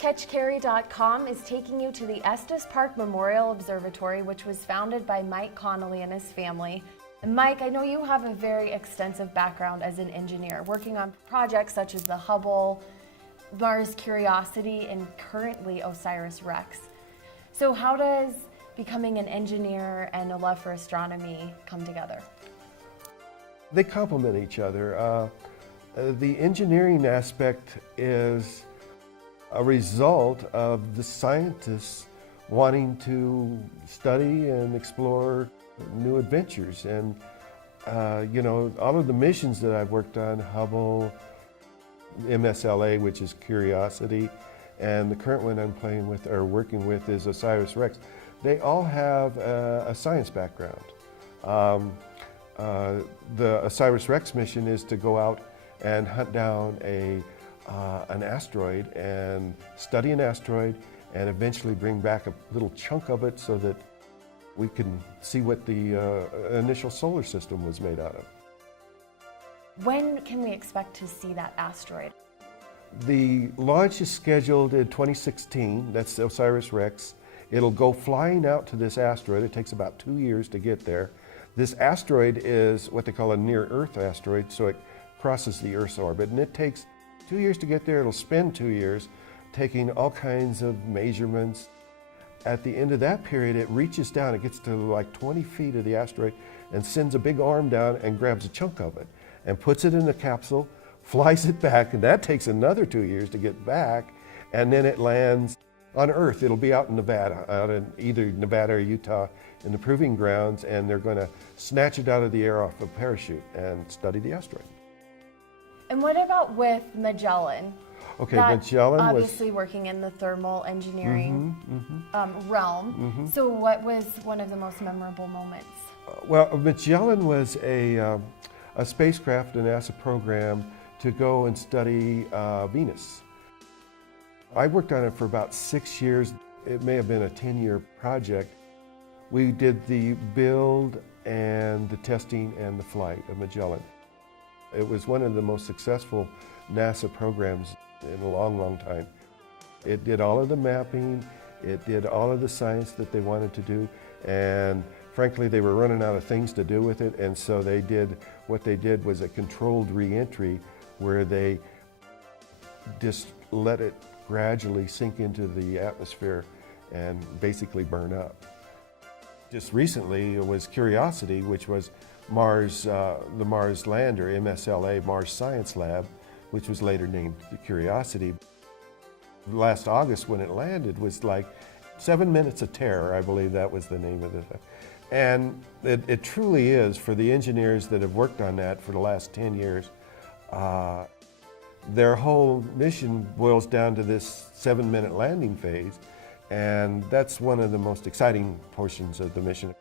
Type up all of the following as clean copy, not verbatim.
CatchCarry.com is taking you to the Estest Park Memorial Observatory, which was founded by Mike Connolly and his family. And Mike, I know you have a very extensive background as an engineer, working on projects such as the Hubble, Mars Curiosity, and currently OSIRIS-REx. So how does becoming an engineer and a love for astronomy come together? They complement each other. The engineering aspect is a result of the scientists wanting to study and explore new adventures. And, all of the missions that I've worked on, Hubble, MSLA, which is Curiosity, and the current one I'm working with is OSIRIS-REx, they all have a science background. The OSIRIS-REx mission is to go out and hunt down an asteroid and study an asteroid and eventually bring back a little chunk of it so that we can see what the initial solar system was made out of. When can we expect to see that asteroid? The launch is scheduled in 2016, that's OSIRIS-REx. It'll go flying out to this asteroid. It takes about 2 years to get there. This asteroid is what they call a near-Earth asteroid, so it crosses the Earth's orbit, and it takes 2 years to get there. It'll spend 2 years taking all kinds of measurements. At the end of that period, it reaches down, it gets to like 20 feet of the asteroid and sends a big arm down and grabs a chunk of it and puts it in a capsule, flies it back, and that takes another 2 years to get back, and then it lands on Earth. It'll be out in Nevada, out in either Nevada or Utah in the proving grounds, and they're going to snatch it out of the air off a parachute and study the asteroid. And what about with Magellan? Okay, Magellan obviously working in the thermal engineering realm. So what was one of the most memorable moments? Well, Magellan was a spacecraft, a NASA program to go and study Venus. I worked on it for about 6 years. It may have been a 10-year project. We did the build and the testing and the flight of Magellan. It was one of the most successful NASA programs in a long, long time. It did all of the mapping, it did all of the science that they wanted to do, and frankly, they were running out of things to do with it, and so what they did was a controlled re-entry where they just let it gradually sink into the atmosphere and basically burn up. Just recently, it was Curiosity, which was the Mars lander, MSLA, Mars Science Lab, which was later named the Curiosity. Last August when it landed was like 7 minutes of terror, I believe that was the name of it. And it truly is, for the engineers that have worked on that for the last 10 years, their whole mission boils down to this 7-minute landing phase, and that's one of the most exciting portions of the mission.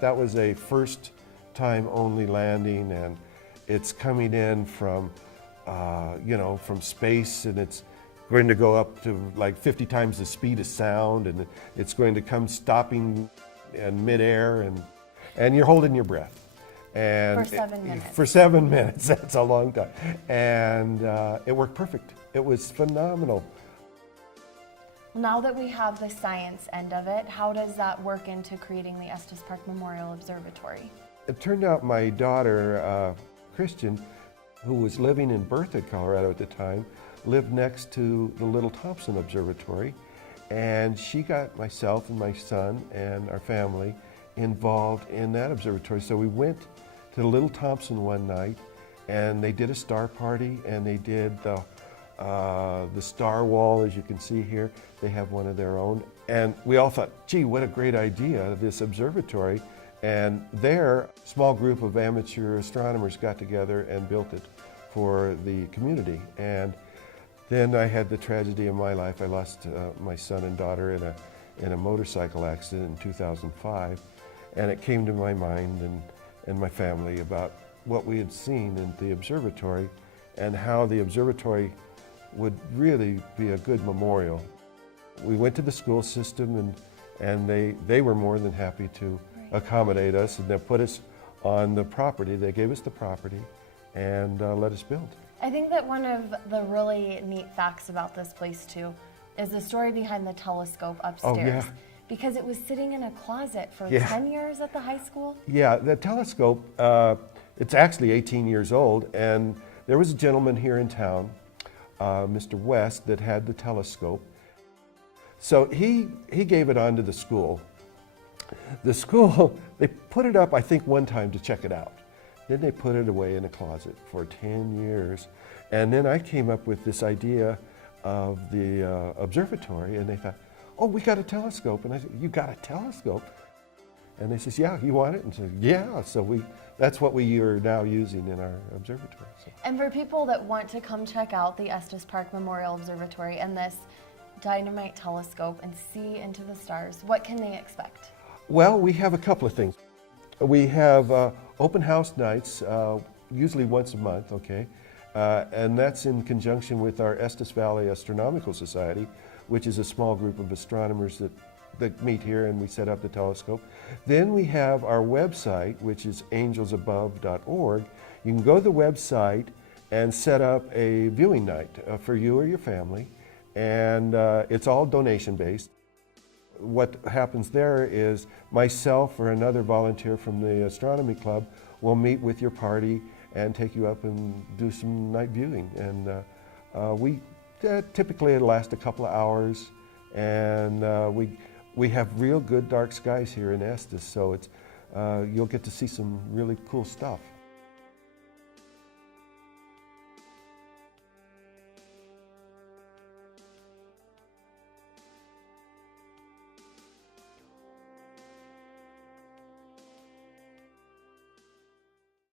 That was a first time only landing, and it's coming in from from space, and it's going to go up to like 50 times the speed of sound, and it's going to come stopping in midair, and you're holding your breath. And for 7 minutes. For 7 minutes, that's a long time. And it worked perfect. It was phenomenal. Now that we have the science end of it, how does that work into creating the Estes Park Memorial Observatory? It turned out my daughter, Christian, who was living in Berthoud, Colorado at the time, lived next to the Little Thompson Observatory, and she got myself and my son and our family involved in that observatory. So we went to the Little Thompson one night, and they did a star party, and they did the star wall, as you can see here. They have one of their own, and we all thought, gee, what a great idea, this observatory. And there, a small group of amateur astronomers got together and built it for the community. And then I had the tragedy of my life. I lost my son and daughter in a motorcycle accident in 2005. And it came to my mind and my family about what we had seen in the observatory and how the observatory would really be a good memorial. We went to the school system, and they were more than happy to accommodate us, and they put us on the property. They gave us the property and let us build. I think that one of the really neat facts about this place too is the story behind the telescope Oh, upstairs. yeah. Because it was sitting in a closet for Yeah. 10 years at the high school? Yeah, the telescope, it's actually 18 years old, and there was a gentleman here in town, Mr. West, that had the telescope. So he gave it on to the school. The school, they put it up, I think, one time to check it out. Then they put it away in a closet for 10 years. And then I came up with this idea of the observatory, and they thought, oh, we got a telescope. And I said, you got a telescope? And they says, yeah, you want it? And I said, yeah. So that's what we are now using in our observatory. So. And for people that want to come check out the Estest Park Memorial Observatory and this dynamite telescope and see into the stars, what can they expect? Well, we have a couple of things. We have open house nights, usually once a month, okay? And that's in conjunction with our Estest Valley Astronomical Society, which is a small group of astronomers that meet here, and we set up the telescope. Then we have our website, which is angelsabove.org. You can go to the website and set up a viewing night for you or your family, and it's all donation-based. What happens there is myself or another volunteer from the astronomy club will meet with your party and take you up and do some night viewing. And typically it'll last a couple of hours, and we have real good dark skies here in Estes, so you'll get to see some really cool stuff.